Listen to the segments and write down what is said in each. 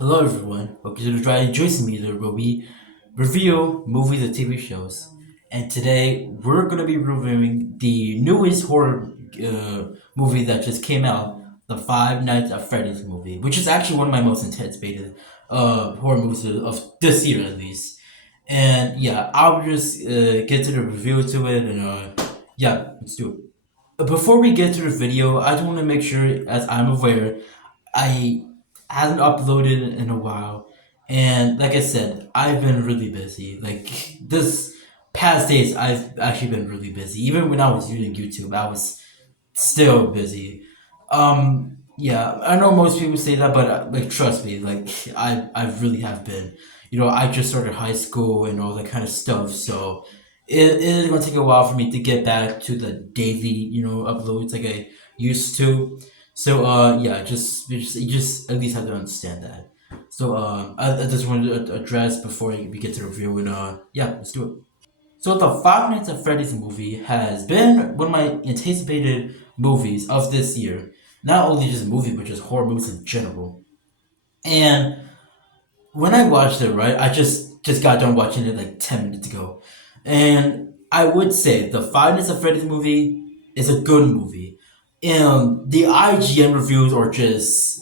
Hello everyone, welcome to the Dry Joyce Meter where we review movies and TV shows. And today we're going to be reviewing the newest horror movie that just came out, the Five Nights at Freddy's movie, which is actually one of my most anticipated horror movies of this year at least. And yeah, I'll just get to the review to it and yeah, let's do it. Before we get to the video, I just want to make sure, as I'm aware, I haven't uploaded in a while, and like I said, I've been really busy. Like this past days, I've actually been really busy. Even when I was using YouTube, I was still busy. Yeah, I know most people say that, but like trust me, like I really have been. I just started high school and all that kind of stuff, so it is gonna take a while for me to get back to the daily, uploads like I used to. So yeah, just you just at least have to understand that. So I just wanted to address before we get to the review and yeah, let's do it. So the Five Nights at Freddy's movie has been one of my anticipated movies of this year. Not only just movie, but just horror movies in general. And when I watched it, right, I just got done watching it like 10 minutes ago, and I would say the Five Nights at Freddy's movie is a good movie. And the IGN reviews are just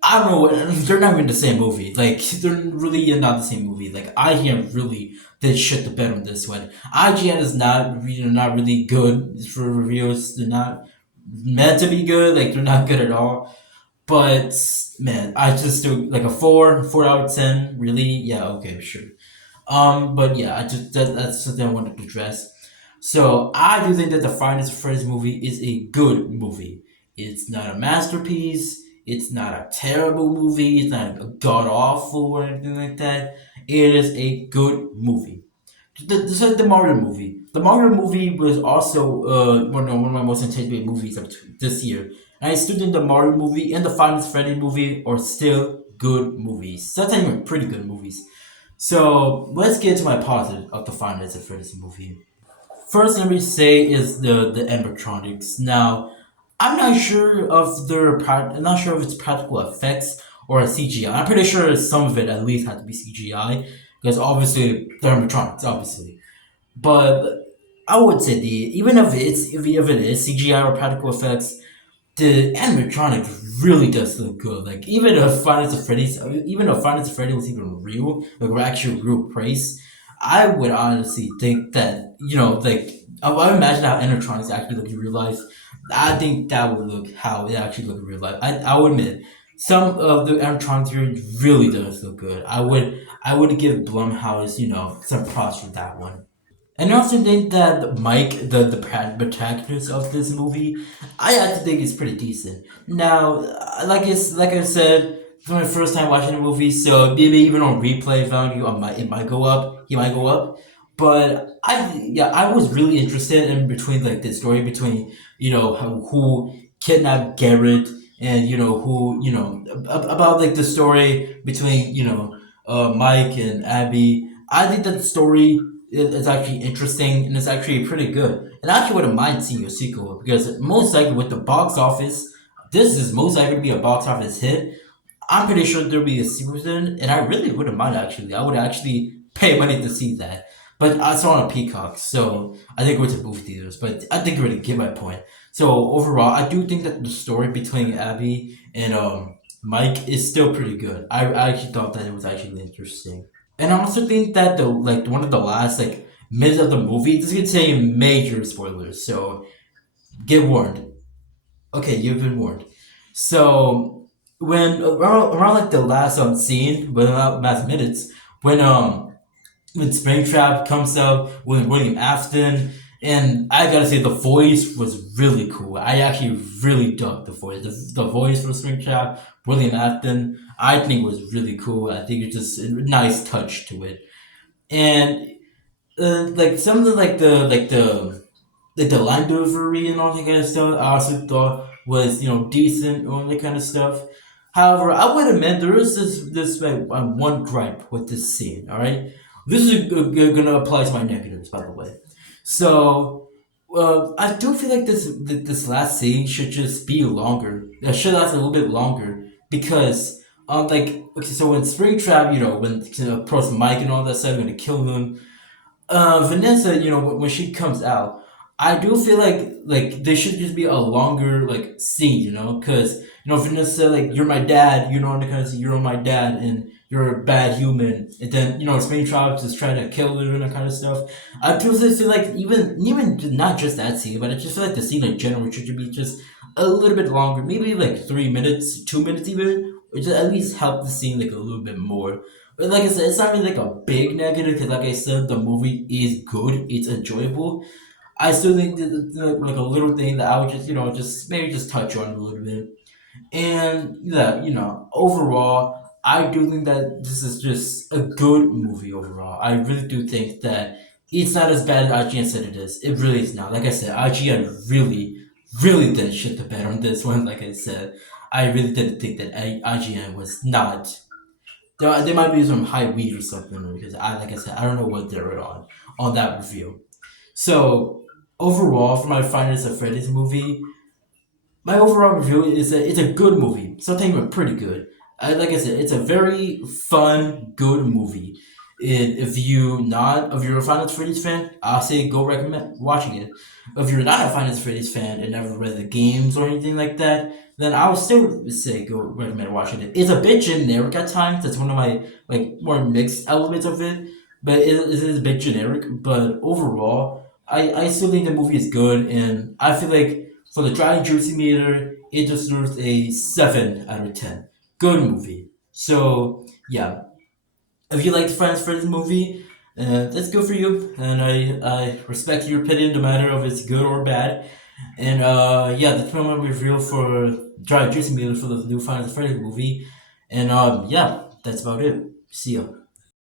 I don't know. They're not even the same movie. Like they're really not the same movie. Like IGN really did shit the bed on this one. IGN is not really good for reviews. They're not meant to be good. Like they're not good at all. But man, I just do like a four out of 10. Really? Yeah. Okay. Sure. But yeah, that's something I wanted to address. So I do think that the Finest Freddy's movie is a good movie. It's not a masterpiece. It's not a terrible movie. It's not a god awful or anything like that. It is a good movie. Just like the Mario movie. The Mario movie was also one of my most anticipated movies of this year. And I still think the Mario movie and the Finest Freddy movie are still good movies. Sometimes even pretty good movies. So let's get to my positive of the Five Nights at Freddy's movie. First, let me say is the animatronics. Now, I'm not sure of I'm not sure if it's practical effects or CGI. I'm pretty sure some of it at least had to be CGI because obviously they're animatronics, obviously. But I would say if it is CGI or practical effects, the animatronic really does look good. Like even if Finance of Freddy was even real, like actual real price, I would honestly think that like I imagine how animatronics actually look in real life. I think that would look how it actually look in real life. I would admit some of the animatronics here really does look good. I would give Blumhouse some props for that one. And I also think that Mike, the protagonist of this movie, I actually think is pretty decent. Now, like I said, it's my first time watching the movie, so maybe even on replay value, it might go up. He might go up. But I was really interested in between like the story between who kidnapped Garrett and who about like the story between Mike and Abby. I think that the story is actually interesting and it's actually pretty good. And I actually wouldn't mind seeing a sequel because most likely with the box office, this is most likely to be a box office hit. I'm pretty sure there'll be a sequel then, and I really wouldn't mind actually. I would actually pay money to see that. But I saw it on Peacock, so I think it went to movie theaters. But I think you already get my point. So overall, I do think that the story between Abby and Mike is still pretty good. I actually thought that it was actually interesting. And I also think that the like one of the last like minutes of the movie, this is gonna say major spoilers, so get warned. Okay, you've been warned. So when around like the last scene, but last minutes, when Springtrap comes up with William Afton, and I gotta say the voice was really cool. I actually really dug the voice. The voice for Springtrap, William Afton, I think was really cool. I think it's just a nice touch to it, and like some of the like the line delivery and all that kind of stuff, I also thought was decent and all that kind of stuff. However, I would admit there is this like one gripe with this scene. All right, this is gonna apply to my negatives, by the way. So, I do feel like this last scene should just be longer. It should last a little bit longer because like okay, so when Springtrap, when Pros Mike and all that stuff, gonna kill them. Vanessa, when she comes out, I do feel like there should just be a longer like scene, because Vanessa, like you're my dad, and kind of say you're my dad and you're a bad human, and then Springtrap just trying to kill her and that kind of stuff. I do feel like even not just that scene, but I just feel like the scene in general should be just a little bit longer, maybe like 3 minutes, 2 minutes even, or just at least help the scene like a little bit more. But like I said, it's not really like a big negative because, like I said, the movie is good. It's enjoyable. I still think that like a little thing that I would just maybe just touch on a little bit. And yeah, overall, I do think that this is just a good movie overall. I really do think that it's not as bad as IGN said it is. It really is not. Like I said, IGN really, really did shit the bed on this one. Like I said, I really didn't think that IGN was not there might be some high weed or something because like I said, I don't know what they're on that review. So overall, for my finest of Freddy's movie, my overall review is that it's a good movie. Something even pretty good. Like I said, it's a very fun, good movie. If you're a Final Freddy's fan, I'll say go recommend watching it. If you're not a Final Freddy's fan and never read the games or anything like that, then I would still say go recommend watching it. It's a bit generic at times. That's one of my like more mixed elements of it, but it is a bit generic. But overall, I still think the movie is good, and I feel like for the dry and juicy meter, it deserves a 7 out of 10. Good movie. So yeah, if you like the Friends Friends movie, that's good for you, and I respect your opinion, no matter if it's good or bad. And yeah, the film review for dry and juicy meter for the new Friends Friends movie, and yeah, that's about it. See ya.